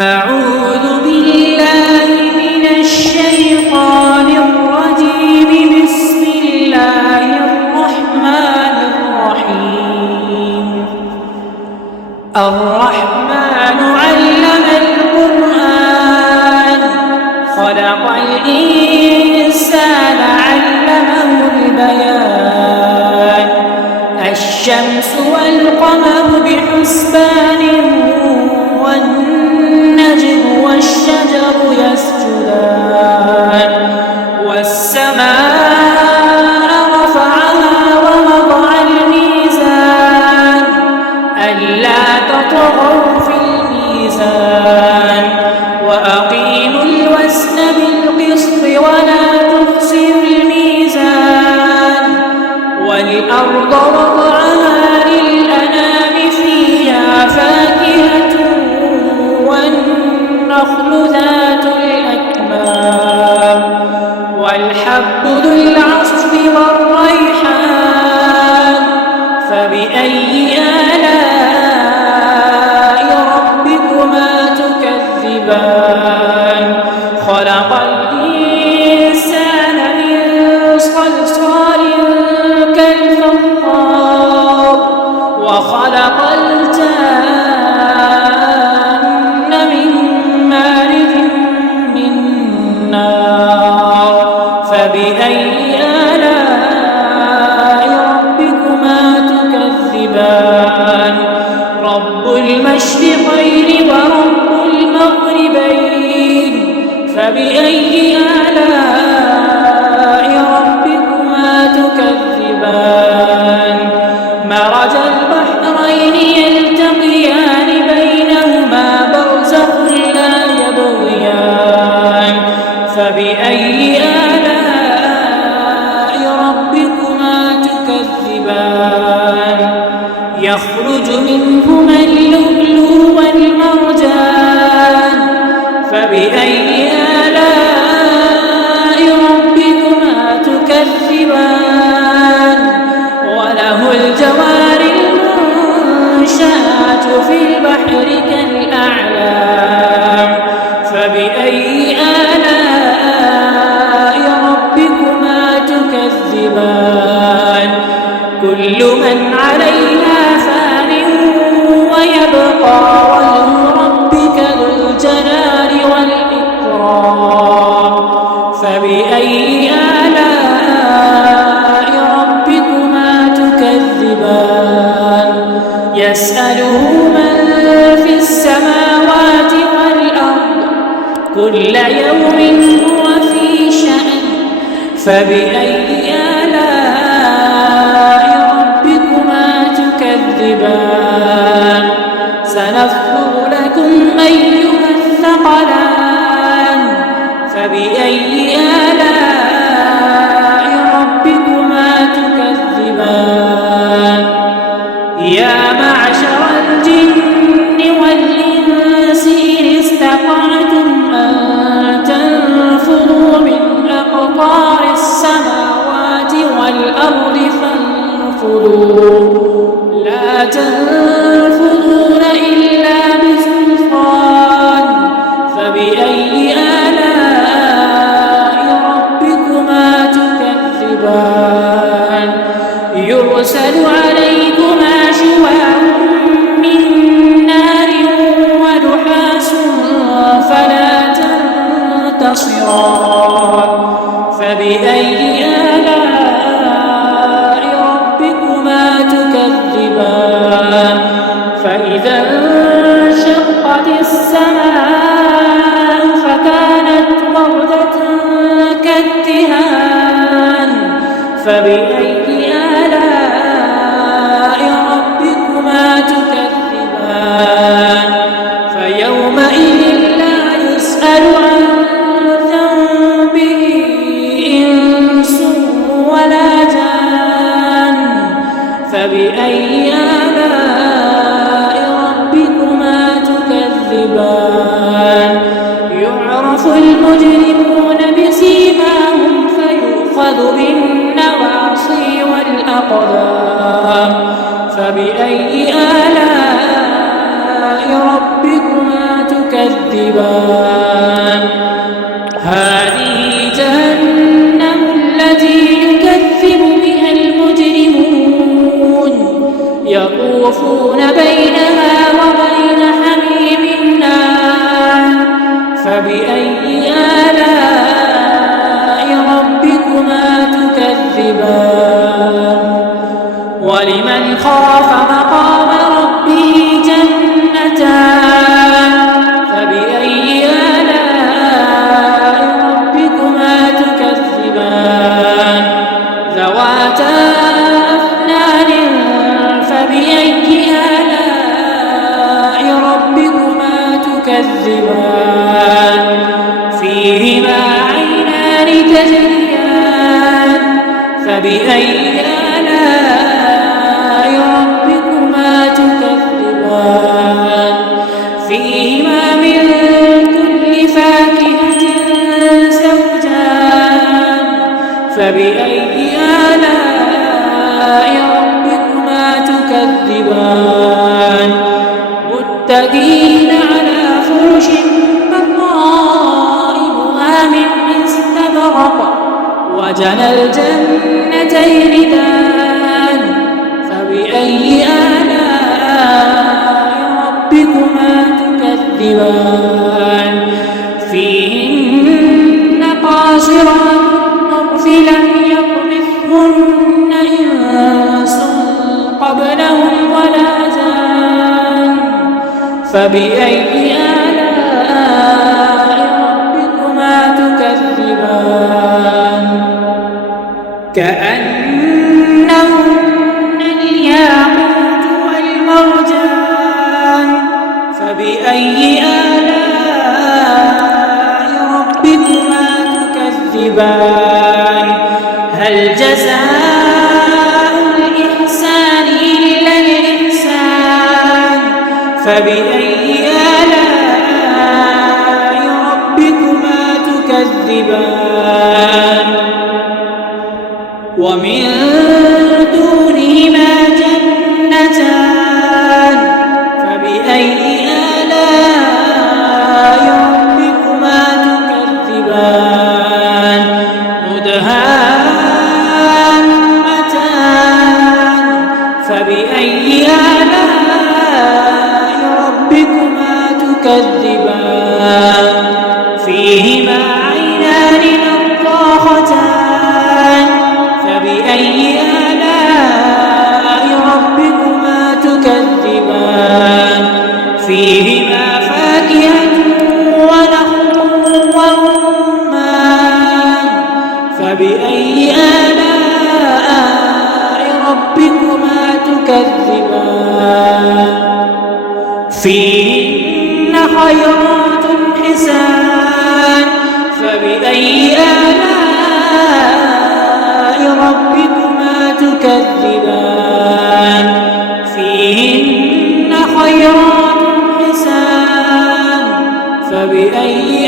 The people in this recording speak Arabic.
أعوذ بالله من الشيطان الرجيم. بسم الله الرحمن الرحيم. الرحمن علم القرآن، خلق الإنسان علمه البيان. الشمس والقمر بحسبان، والنجم والشجر يسجدان. والسماء رفعها ووضع الميزان، ألا تطغوا في الميزان. وأقيموا الوزن بالقسط ولا تخسروا الميزان. والأرض وضعها للأنام، فيها فاكهة والنخل ذات الأكمام، والحب ذو العصف والريحان. فبأي آلاء ربكما تكذبان؟ خلق الإنسان من صلصال كالفخار، وخلق الجان من مارج من نار. فبأي آلاء ربكما تكذبان؟ رب المشرقين ورب المغربين. فبأي آلاء ربكما تكذبان؟ مرج البحرين يلتقيان، بينهما برزخ لا يبغيان. فبأي آلاء ربكما تكذبان؟ يخرج منهما اللؤلؤ والمرجان. فبأي آلاء ربكما تكذبان؟ وله الجوار المنشآت في البحر كالأعلام. فبأي آلاء ربكما تكذبان؟ كل من عليها فان، ويبقى وجه ربك ذو الجلال والإكرام. فبأي آلاء ربكما تكذبان؟ يسأله من في السماوات والأرض، كل يوم هو في شأن. فبأي آلاء ربكما تكذبان؟ سنفرغ لكم أيها الثقلان. فبأي آلاء ربكما تكذبان؟ يا معشر الجن والإنس إن استطعتم أن تنفذوا من أقطار السماوات والأرض فانفذوا، لا تنفذون إلا بسلطان. فبأي آلاء ربكما تكذبان؟ يرسل عليكما شواظ من نار ونحاس فلا تنتصران. فبأي آلاء ربكما تكذبان؟ فإذا انشقت السماء فكانت وردة كالدهان. فبأي آلاء ربكما تكذبان؟ فيومئذ لا يسأل عن ذنبه إنس ولا جان. فبأي آلاء ربكما تكذبان؟ يعرف المجرمون بسيماهم، فيؤخذ بالنواصي والأقدام. فبأي آلاء ربكما تكذبان؟ تكذبان هذه جهنم التي يكذب بها المجرمون يطوفون بينها وبين حميم آن فبأي آلاء ربكما تكذبان ولمن خاف مقام ربه جنتان فبأي آلاء ربكما تكذبان ذواتا أفنان فبأي آلاء ربكما تكذبان فيهما عينان تجريان فبأي آلاء ربكما تكذبان فيهما من كل فاكهة زوجان فبأي آلاء ربكما تكذبان متكئين على فرش بطائنها من استبرق وجنى الجنتين دان فبأي آلاء ربكما تكذبان فيهن قاصرات الطرف لم يطمثهن إنس قبلهم ولا جان فبأي آلاء ربكما تكذبان كأنهن الياقوت والمرجان فبأي آلاء ربكما تكذبان هل جزاء الإحسان إلا الإحسان فبأي آلاء ربكما تكذبان ومن دونهما جنتان فبأي آلاء ربكما تكذبان مدهامتان فبأي آلاء ربكما تكذبان فيهما عينان نضاختان فبأي آلاء ربكما تكذبان فيهما فاكهة ونخل ورمان فبأي آلاء ربكما تكذبان فيهن خيرات حسان فبأي آلاء ربكما تكذبان فيهن خيرات حسان فبأي